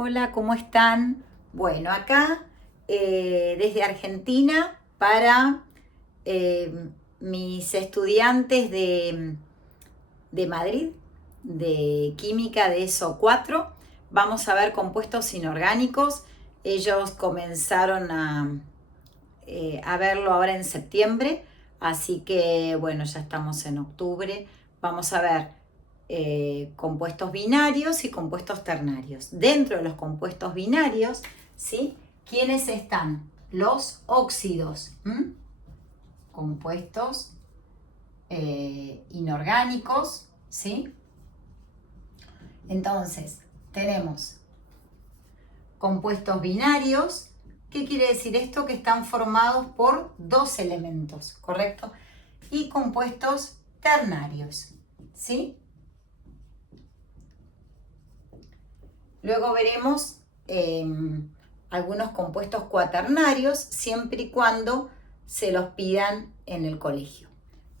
Hola, ¿cómo están? Bueno, acá desde Argentina para mis estudiantes de Madrid, de química de ESO 4, vamos a ver compuestos inorgánicos. Ellos comenzaron a verlo ahora en septiembre, así que bueno, ya estamos en octubre. Vamos a ver compuestos binarios y compuestos ternarios. Dentro de los compuestos binarios, ¿sí? ¿Quiénes están? Los óxidos, compuestos inorgánicos, ¿sí? Entonces, tenemos compuestos binarios. ¿Qué quiere decir esto? Que están formados por dos elementos, ¿correcto? Y compuestos ternarios, ¿sí? Luego veremos algunos compuestos cuaternarios, siempre y cuando se los pidan en el colegio,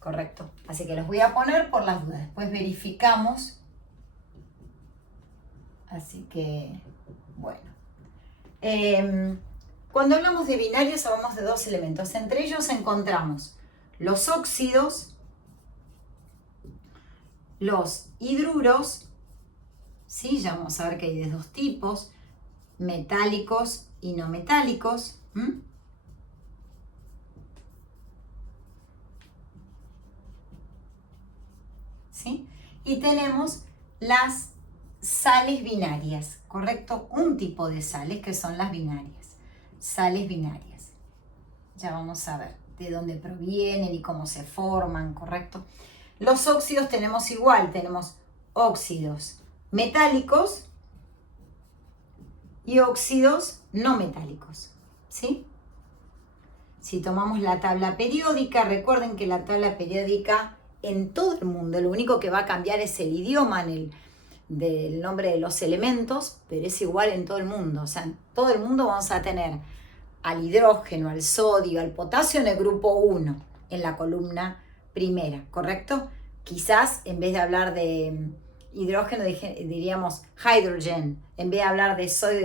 ¿correcto? Así que los voy a poner por las dudas. Después verificamos. Así que, bueno. Cuando hablamos de binarios hablamos de dos elementos. Entre ellos encontramos los óxidos, los hidruros, ¿sí? Ya vamos a ver que hay de dos tipos, metálicos y no metálicos. ¿Sí? Y tenemos las sales binarias, ¿correcto? Un tipo de sales que son las binarias, sales binarias. Ya vamos a ver de dónde provienen y cómo se forman, ¿correcto? Los óxidos tenemos igual, tenemos óxidos metálicos y óxidos no metálicos, ¿sí? Si tomamos la tabla periódica, recuerden que la tabla periódica en todo el mundo, lo único que va a cambiar es el idioma del nombre de los elementos, pero es igual en todo el mundo. O sea, en todo el mundo vamos a tener al hidrógeno, al sodio, al potasio en el grupo 1, en la columna primera, ¿correcto? Quizás en vez de hablar de hidrógeno diríamos hydrogen, en vez de hablar de sodio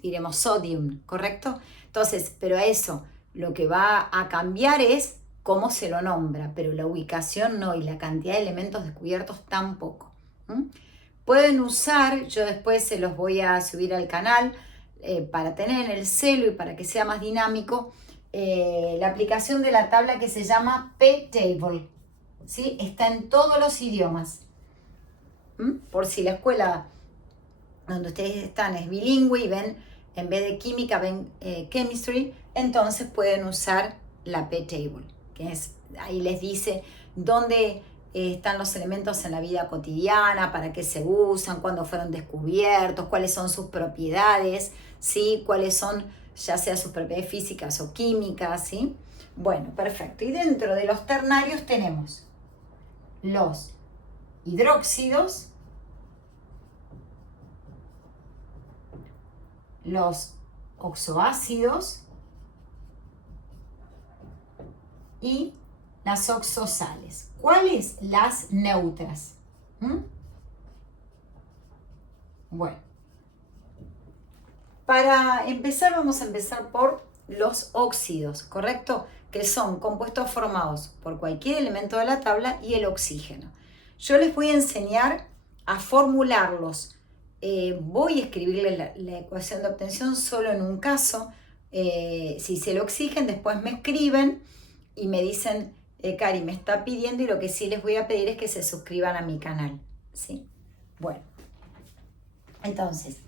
diremos sodium, ¿correcto? Entonces, pero eso lo que va a cambiar es cómo se lo nombra, pero la ubicación no, y la cantidad de elementos descubiertos tampoco. Pueden usar, yo después se los voy a subir al canal para tener en el celu y para que sea más dinámico, la aplicación de la tabla que se llama P-Table, ¿sí? Está en todos los idiomas. Por si la escuela donde ustedes están es bilingüe y ven, en vez de química, ven chemistry, entonces pueden usar la P-Table, que es, ahí les dice dónde están los elementos en la vida cotidiana, para qué se usan, cuándo fueron descubiertos, cuáles son sus propiedades, ¿sí? Cuáles son, ya sea sus propiedades físicas o químicas, ¿sí? Bueno, perfecto. Y dentro de los ternarios tenemos los hidróxidos, los oxoácidos y las oxosales. ¿Cuáles? Las neutras. Bueno, para empezar vamos a empezar por los óxidos, ¿correcto? Que son compuesdos formados por cualquier elemento de la tabla y el oxígeno. Yo les voy a enseñar a formularlos. Voy a escribirles la ecuación de obtención solo en un caso. Si se lo exigen, después me escriben y me dicen, Cari, me está pidiendo, y lo que sí les voy a pedir es que se suscriban a mi canal, ¿sí? Bueno, entonces,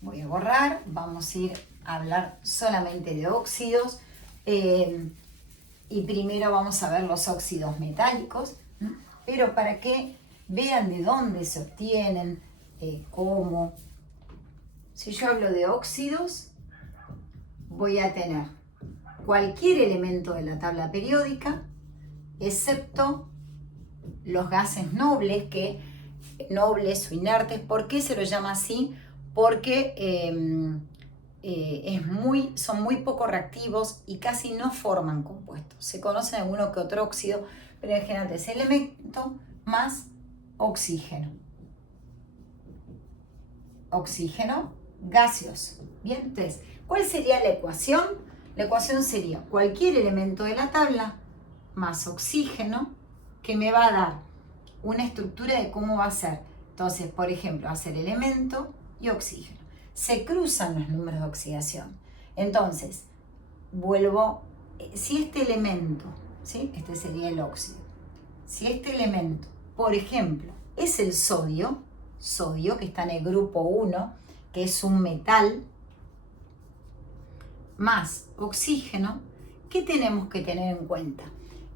voy a borrar, vamos a ir a hablar solamente de óxidos, y primero vamos a ver los óxidos metálicos, pero para que vean de dónde se obtienen, cómo. Si yo hablo de óxidos, voy a tener cualquier elemento de la tabla periódica, excepto los gases nobles, nobles o inertes. ¿Por qué se lo llama así? Porque son muy poco reactivos y casi no forman compuestos. Se conocen alguno que otro óxido, pero en general es elemento más oxígeno. Oxígeno, gaseoso. Bien, entonces, ¿cuál sería la ecuación? La ecuación sería cualquier elemento de la tabla más oxígeno que me va a dar una estructura de cómo va a ser. Entonces, por ejemplo, va a ser elemento y oxígeno. Se cruzan los números de oxidación. Entonces, vuelvo, si este elemento, ¿sí? Este sería el óxido. Si este elemento, por ejemplo, es el sodio que está en el grupo 1, que es un metal, más oxígeno, ¿qué tenemos que tener en cuenta?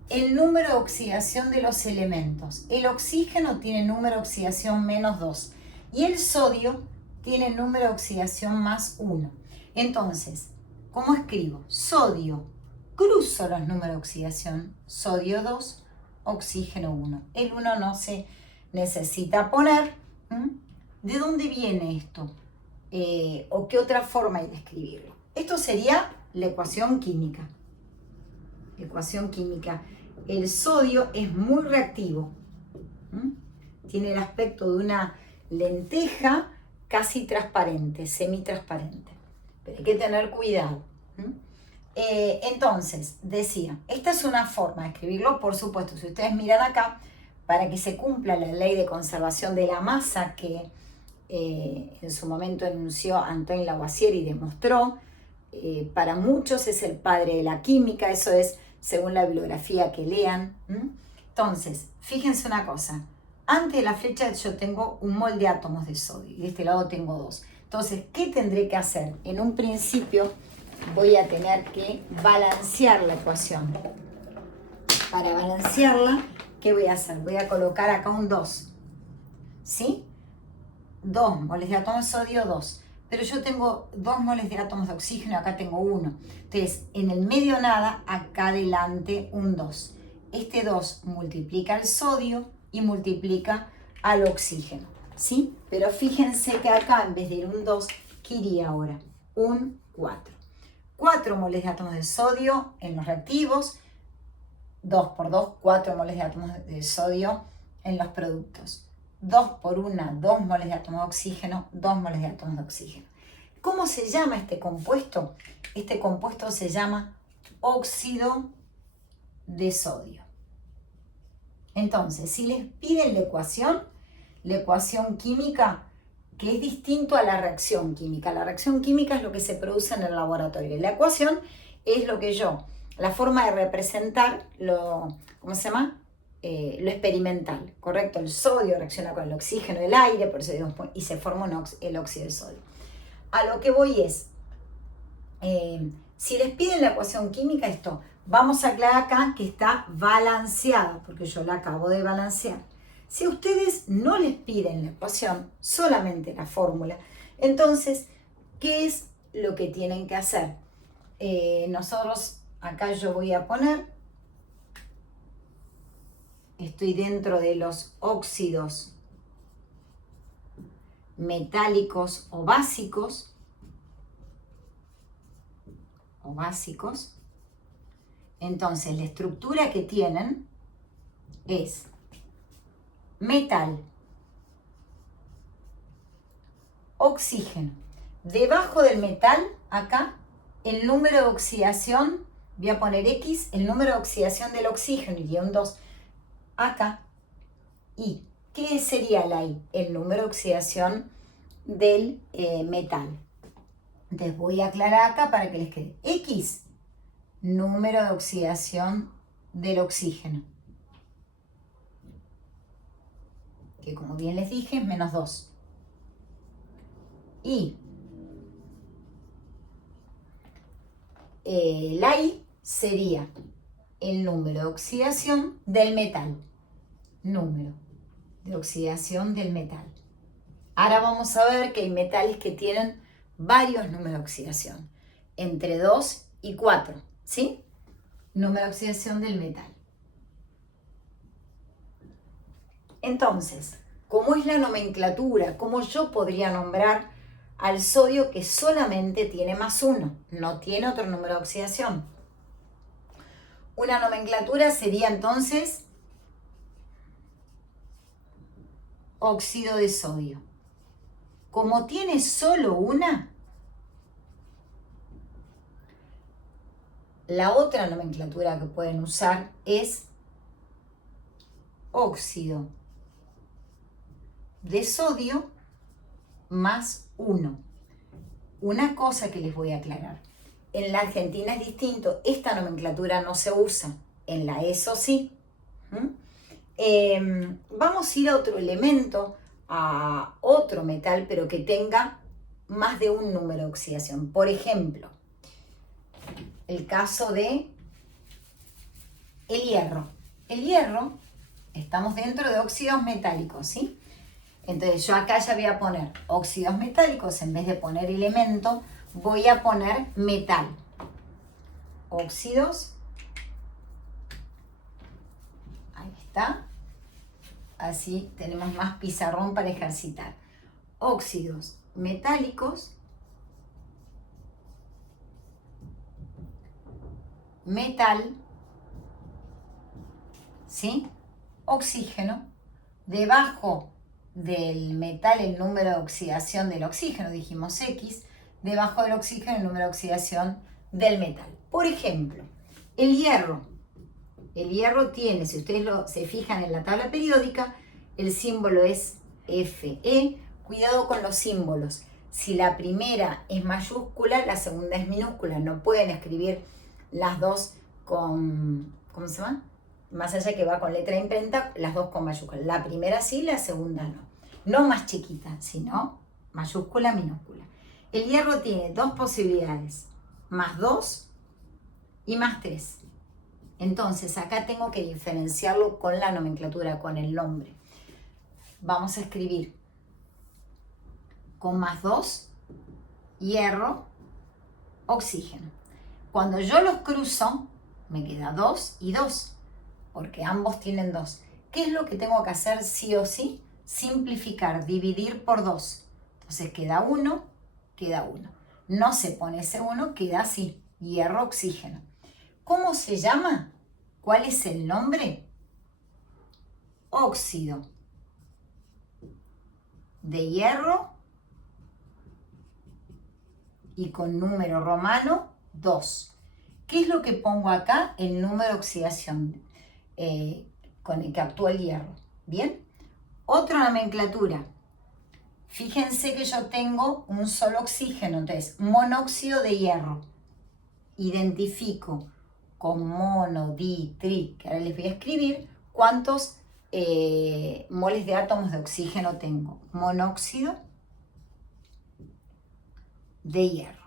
El número de oxidación de los elementos. El oxígeno tiene número de oxidación -2 y el sodio tiene número de oxidación +1. Entonces, ¿cómo escribo? Sodio, cruzo los números de oxidación, sodio 2, oxígeno 1. El 1 no se necesita poner. ¿De dónde viene esto? ¿O qué otra forma hay de escribirlo? Esto sería la ecuación química. Ecuación química. El sodio es muy reactivo. Tiene el aspecto de una lenteja casi transparente, semitransparente. Pero hay que tener cuidado. Entonces, decía, esta es una forma de escribirlo, por supuesto, si ustedes miran acá, para que se cumpla la ley de conservación de la masa que en su momento enunció Antoine Lavoisier y demostró, para muchos es el padre de la química, eso es según la bibliografía que lean. Entonces, fíjense una cosa, antes de la flecha yo tengo un mol de átomos de sodio y de este lado tengo 2. Entonces, ¿qué tendré que hacer? En un principio voy a tener que balancear la ecuación. Para balancearla, ¿qué voy a hacer? Voy a colocar acá un 2, ¿sí? 2 moles de átomos de sodio, 2. Pero yo tengo 2 moles de átomos de oxígeno y acá tengo 1. Entonces, en el medio nada, acá adelante un 2. Este 2 multiplica el sodio y multiplica al oxígeno, ¿sí? Pero fíjense que acá, en vez de ir un 2, ¿qué iría ahora? Un 4. 4 moles de átomos de sodio en los reactivos, 2 por 2, 4 moles de átomos de sodio en los productos. 2 por 1, 2 moles de átomos de oxígeno, 2 moles de átomos de oxígeno. ¿Cómo se llama este compuesto? Este compuesto se llama óxido de sodio. Entonces, si les piden la ecuación química, que es distinto a la reacción química. La reacción química es lo que se produce en el laboratorio. La ecuación es lo que la forma de representar ¿cómo se llama? Lo experimental, ¿correcto? El sodio reacciona con el oxígeno del aire, por eso y se forma el óxido de sodio. A lo que voy es, si les piden la ecuación química, esto, vamos a aclarar acá que está balanceada, porque yo la acabo de balancear. Si a ustedes no les piden la ecuación, solamente la fórmula, entonces, ¿qué es lo que tienen que hacer? Nosotros, acá yo voy a poner, estoy dentro de los óxidos metálicos o básicos, entonces la estructura que tienen es metal, oxígeno. Debajo del metal, acá, el número de oxidación, voy a poner X, el número de oxidación del oxígeno, iría un 2, acá. ¿Y qué sería la I? El número de oxidación del metal. Entonces voy a aclarar acá para que les quede. X, número de oxidación del oxígeno, que como bien les dije es -2. Y la I sería el número de oxidación del metal. Número de oxidación del metal. Ahora vamos a ver que hay metales que tienen varios números de oxidación, entre 2 y 4, ¿sí? Número de oxidación del metal. Entonces, ¿cómo es la nomenclatura? ¿Cómo yo podría nombrar al sodio que solamente tiene +1? No tiene otro número de oxidación. Una nomenclatura sería entonces óxido de sodio. Como tiene solo una, la otra nomenclatura que pueden usar es óxido de sodio más 1. Una cosa que les voy a aclarar. En la Argentina es distinto, esta nomenclatura no se usa, en la ESO sí. Vamos a ir a otro elemento, a otro metal, pero que tenga más de un número de oxidación. Por ejemplo, el caso de el hierro. El hierro, estamos dentro de óxidos metálicos, ¿sí? Entonces yo acá ya voy a poner óxidos metálicos, en vez de poner elemento, voy a poner metal. Óxidos. Ahí está. Así tenemos más pizarrón para ejercitar. Óxidos metálicos. Metal. ¿Sí? Oxígeno. Debajo del metal el número de oxidación del oxígeno, dijimos X. Debajo del oxígeno el número de oxidación del metal. Por ejemplo, el hierro. El hierro tiene, si ustedes se fijan en la tabla periódica, el símbolo es Fe. Cuidado con los símbolos. Si la primera es mayúscula, la segunda es minúscula. No pueden escribir las dos con, ¿cómo se llama? Más allá que va con letra de imprenta, las dos con mayúscula. La primera sí, la segunda no. No más chiquita, sino mayúscula, minúscula. El hierro tiene dos posibilidades, más 2 y más 3. Entonces, acá tengo que diferenciarlo con la nomenclatura, con el nombre. Vamos a escribir con más 2, hierro, oxígeno. Cuando yo los cruzo, me queda 2 y 2, porque ambos tienen 2. ¿Qué es lo que tengo que hacer sí o sí? Simplificar, dividir por 2. Entonces queda 1, queda 1. No se pone ese 1, queda así, hierro, oxígeno. ¿Cómo se llama? ¿Cuál es el nombre? Óxido de hierro y con número romano 2. ¿Qué es lo que pongo acá? El número de oxidación con el que actúa el hierro. ¿Bien? Otra nomenclatura. Fíjense que yo tengo un solo oxígeno, entonces monóxido de hierro. Identifico con mono, di, tri, que ahora les voy a escribir, cuántos moles de átomos de oxígeno tengo. Monóxido de hierro.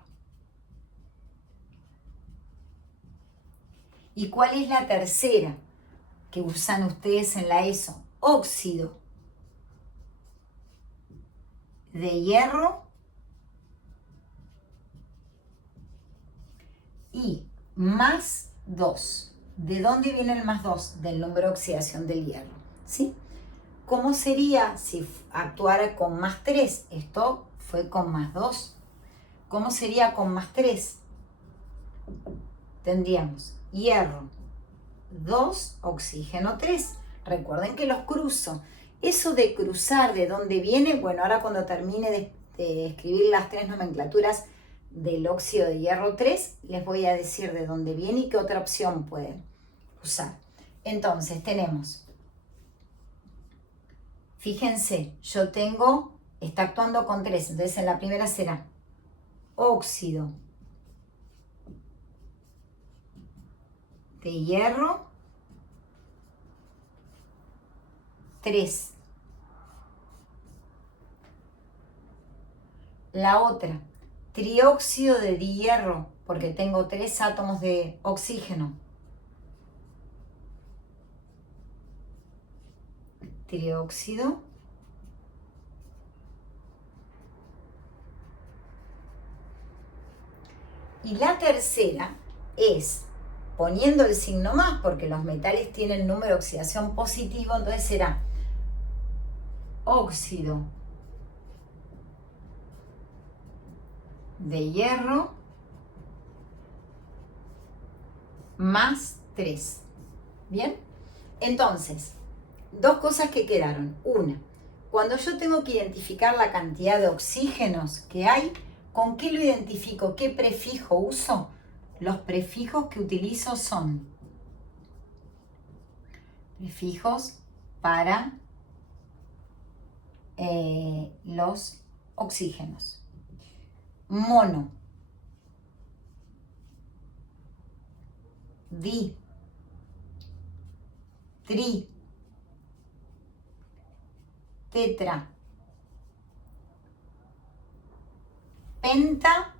¿Y cuál es la tercera que usan ustedes en la ESO? Óxido de hierro y más 2. ¿De dónde viene el más 2? Del número de oxidación del hierro. ¿Sí? ¿Cómo sería si actuara con más 3? Esto fue con más 2. ¿Cómo sería con más 3? Tendríamos hierro 2, oxígeno 3. Recuerden que los cruzo. Eso de cruzar, ¿de dónde viene? Bueno, ahora cuando termine de escribir las 3 nomenclaturas del óxido de hierro 3, les voy a decir de dónde viene y qué otra opción pueden usar. Entonces tenemos, fíjense, yo tengo, está actuando con 3, entonces en la primera será óxido de hierro 3. La otra, trióxido de hierro, porque tengo 3 átomos de oxígeno. Trióxido y la tercera es poniendo el signo más, porque los metales tienen número de oxidación positivo, entonces será óxido de hierro más 3. ¿Bien? Entonces, dos cosas que quedaron. Una, Cuando yo tengo que identificar la cantidad de oxígenos que hay, ¿con qué lo identifico? ¿Qué prefijo uso? Los prefijos que utilizo son prefijos para los oxígenos. Mono, di, tri, tetra, penta,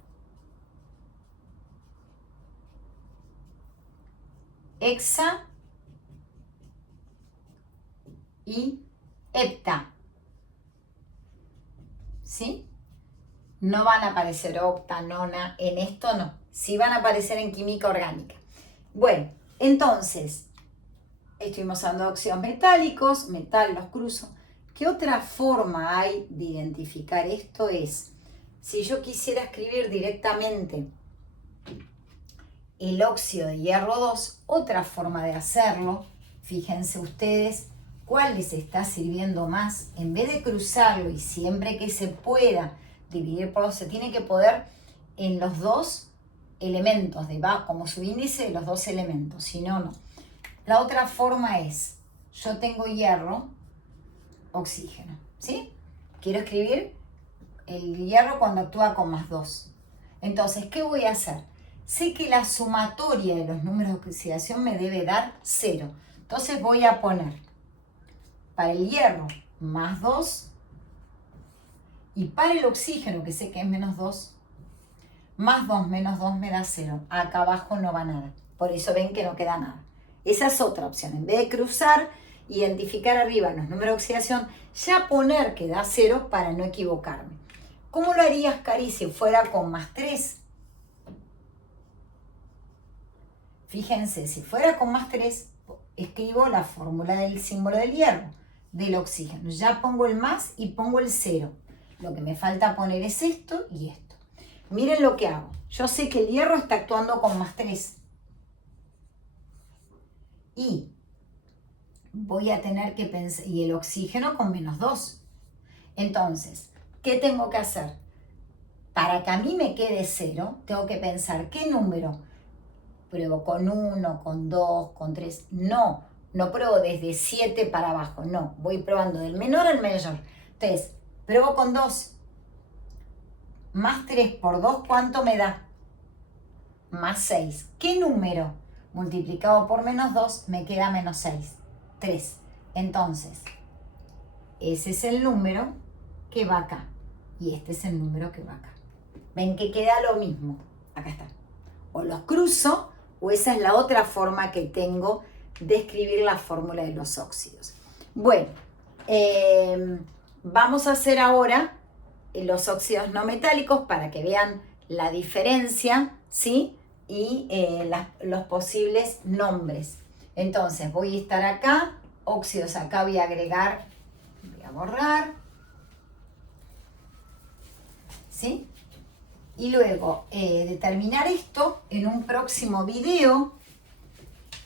hexa y hepta. ¿Sí? No van a aparecer octa, nona, en esto no. Sí van a aparecer en química orgánica. Bueno, entonces, estuvimos hablando de óxidos metálicos, metal los cruzo. ¿Qué otra forma hay de identificar esto? Es, si yo quisiera escribir directamente el óxido de hierro 2, otra forma de hacerlo, fíjense ustedes cuál les está sirviendo más. En vez de cruzarlo y siempre que se pueda dividir por 2, se tiene que poder en los dos elementos, como subíndice de los dos elementos, si no, no. La otra forma es, yo tengo hierro, oxígeno, ¿sí? Quiero escribir el hierro cuando actúa con +2. Entonces, ¿qué voy a hacer? Sé que la sumatoria de los números de oxidación me debe dar 0. Entonces voy a poner para el hierro +2 y para el oxígeno, que sé que es -2, +2 menos 2 me da 0. Acá abajo no va nada. Por eso ven que no queda nada. Esa es otra opción. En vez de cruzar, identificar arriba los números de oxidación, ya poner que da 0 para no equivocarme. ¿Cómo lo harías, Cari, si fuera con +3? Fíjense, si fuera con +3, escribo la fórmula del símbolo del hierro, del oxígeno. Ya pongo el más y pongo el 0. Lo que me falta poner es esto y esto. Miren lo que hago. Yo sé que el hierro está actuando con +3. Y voy a tener que pensar, y el oxígeno con -2. Entonces, ¿qué tengo que hacer? Para que a mí me quede 0, tengo que pensar qué número. Pruebo con 1, con 2, con 3. No pruebo desde 7 para abajo. No, voy probando del menor al mayor. Entonces, pruebo con 2. Más 3 por 2, ¿cuánto me da? +6. ¿Qué número multiplicado por -2 me queda -6? 3. Entonces, ese es el número que va acá. Y este es el número que va acá. ¿Ven que queda lo mismo? Acá está. O los cruzo, o esa es la otra forma que tengo de escribir la fórmula de los óxidos. Bueno, vamos a hacer ahora los óxidos no metálicos para que vean la diferencia, ¿sí? Y los posibles nombres. Entonces voy a estar acá, óxidos acá voy a agregar, voy a borrar, ¿sí? Y luego de terminar esto, en un próximo video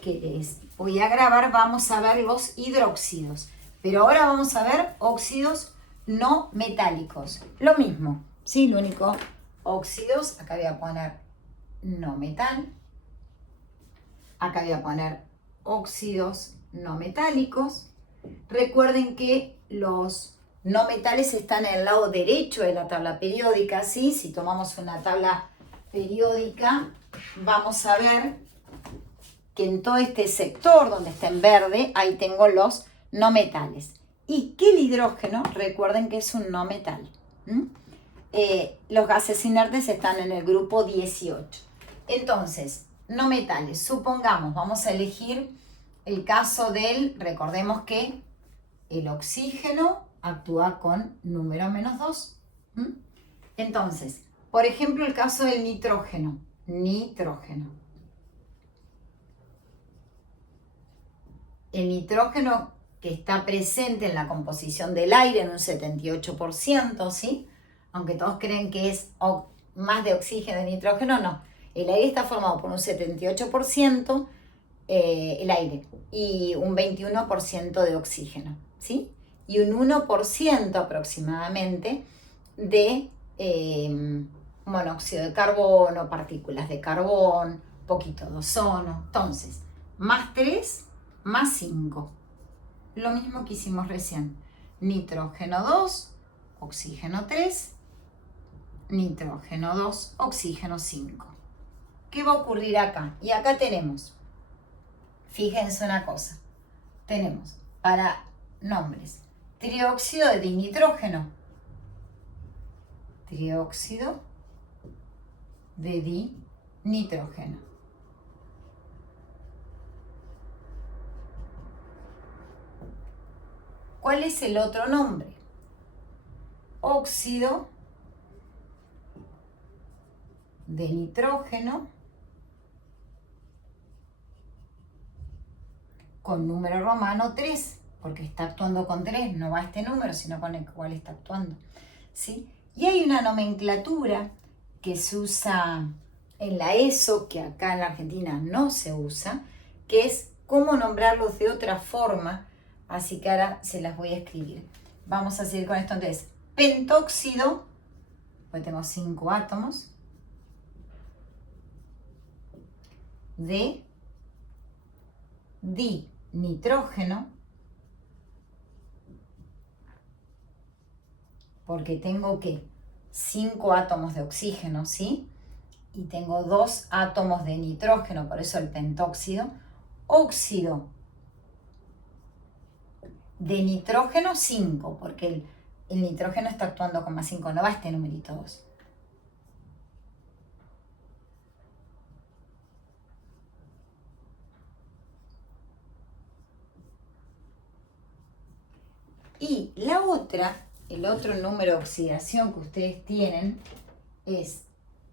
que les voy a grabar, vamos a ver los hidróxidos. Pero ahora vamos a ver óxidos no metálicos. Lo mismo, ¿sí? Lo único, óxidos, acá voy a poner no metal. Acá voy a poner óxidos no metálicos. Recuerden que los no metales están en el lado derecho de la tabla periódica, ¿sí? Si tomamos una tabla periódica, vamos a ver que en todo este sector donde está en verde, ahí tengo los no metales. Y que el hidrógeno, recuerden que es un no metal. Los gases inertes están en el grupo 18. Entonces, no metales, supongamos, vamos a elegir el caso del, recordemos que el oxígeno actúa con número -2. Entonces, por ejemplo, el caso del nitrógeno. El nitrógeno que está presente en la composición del aire en un 78%, ¿sí? Aunque todos creen que es más de oxígeno de nitrógeno, no. El aire está formado por un 78% el aire y un 21% de oxígeno, ¿sí? y un 1% aproximadamente de monóxido de carbono, partículas de carbón, poquito de ozono. Entonces, más 3, más 5. Lo mismo que hicimos recién. Nitrógeno 2, oxígeno 3, nitrógeno 2, oxígeno 5. ¿Qué va a ocurrir acá? Y acá tenemos, fíjense una cosa, tenemos para nombres trióxido de dinitrógeno, trióxido de dinitrógeno. ¿Cuál es el otro nombre? Óxido de nitrógeno con número romano 3, porque está actuando con 3, no va este número, sino con el cual está actuando, ¿sí? Y hay una nomenclatura que se usa en la ESO, que acá en la Argentina no se usa, que es cómo nombrarlos de otra forma, así que ahora se las voy a escribir. Vamos a seguir con esto entonces. Pentóxido, pues tengo 5 átomos, de dinitrógeno, porque tengo que 5 átomos de oxígeno, ¿sí? Y tengo 2 átomos de nitrógeno, por eso el pentóxido. Óxido de nitrógeno 5, porque el nitrógeno está actuando con más 5, no va este numerito 2. Y la otra, el otro número de oxidación que ustedes tienen es,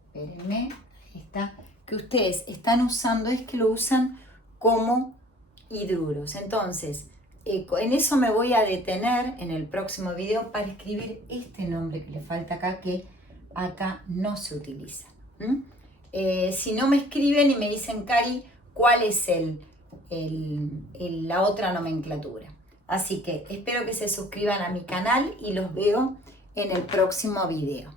espérenme, ahí está, que ustedes están usando, es que lo usan como hidruros. Entonces, en eso me voy a detener en el próximo video para escribir este nombre que le falta acá, que acá no se utiliza. Si no me escriben y me dicen, Cari, ¿cuál es la otra nomenclatura? Así que espero que se suscriban a mi canal y los veo en el próximo video.